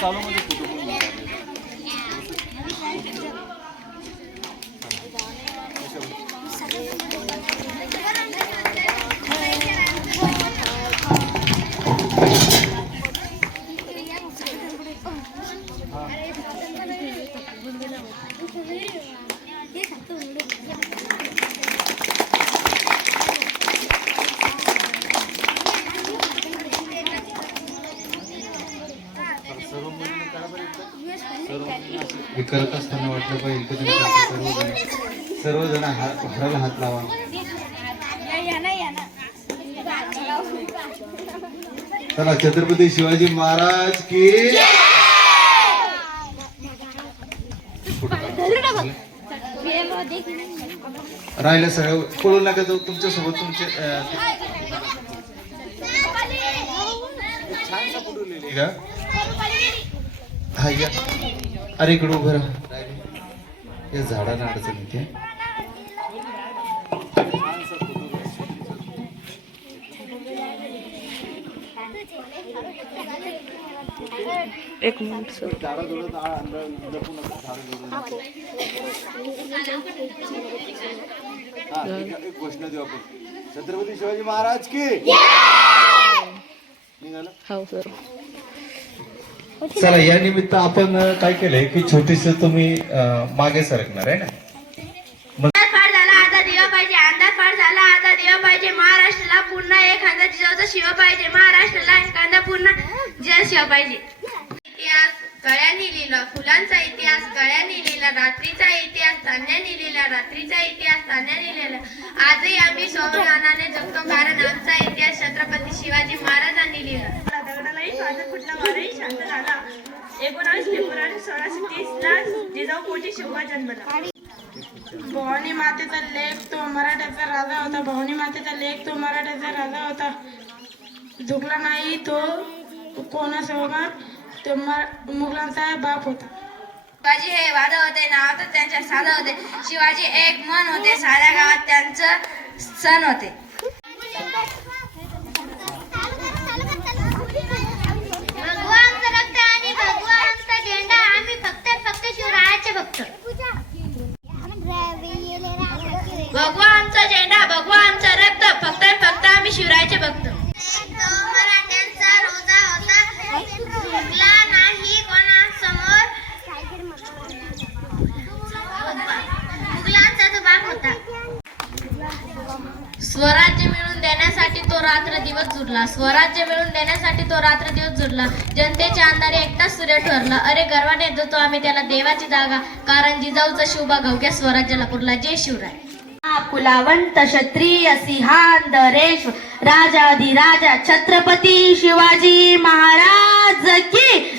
चालू मध्ये हे करत असताना वाटलं पाहिजे सर्वजण सर्वजण हात हाताला हात लावा. चला छत्रपती शिवाजी महाराज की राहिलं सगळं. पळू नका जाऊ तुमच्यासोबत तुमचे हा या. अरे इकडे उभं राहा. या झाडाला अडचण येते. एक मिनिट सर. एक- एक घोषणा देऊ आपण छत्रपती शिवाजी महाराज की? हो सर. चला या निमित्त आपण काय केलंय की छोटीस तुम्ही मागे सरकणार आहे ना? अंधार फार झाला आता दिवा पाहिजे. अंधार फार झाला आता दिवा पाहिजे. महाराष्ट्राला पुन्हा एखादा जिजाऊचा शिव पाहिजे. महाराष्ट्राला एखादा पुन्हा जिजा शिव पाहिजे इतिहास कळ्यांनी लिहिला फुलांचा इतिहास कळ्यांनी लिहिला रात्रीचा इतिहास तान्यांनी लिहिला रात्रीचा इतिहास तान्यांनी लिहिला. आजही आम्ही स्वाभिमानाने जगतो कारण आमचा इतिहास छत्रपती शिवाजी महाराजांनी लिहिला. दगडालाही स्वातंत्र्य फुटला वारही शांत झाला. एकोणावीस फेब्रुवारी सोळाशे तीस ला जिजाऊ पोटी शिवबा जन्मला भवानी मातेचा लेख तो मराठ्याचा राजा होता. भवानी मातेचा लेख तो मराठ्याचा राजा होता. झुकला नाही तो कोणासमोर तो मर- मुघलांचा बाप होता. शिवाजी हे वादळ होते नाव तर त्यांच्या साधं होते. शिवाजी एक मन होते साऱ्या गावात त्यांचं सण होते भगवा आमचं रक्त आणि भगवा आमचा झेंडा आम्ही फक्त फक्त शिवरायाचे भक्त भगवा आमचा झेंडा भगवा आमचा रक्त फक्त फक्त आम्ही शिवरायाचे भक्त मराठ्यांचा रोजा होता चुकला नाही कोणासमोर मुघलांचा तो बाप होता स्वराज्य मिळवून देण्यासाठी तो रात्र दिवस जुडला. स्वराज्य मिळवून देण्यासाठी तो रात्र दिवस जुडला. जनतेच्या अंधारे एकटाच सूर्य ठरला. अरे गर्वाने देतो आम्ही त्याला देवाची जागा. कारण जिजाऊचा शिवबा गवक्या स्वराज्याला पुरला. जय शिवराय. कुलावंत क्षत्रिय सिंहान राजाधिराजा छत्रपती शिवाजी महाराज की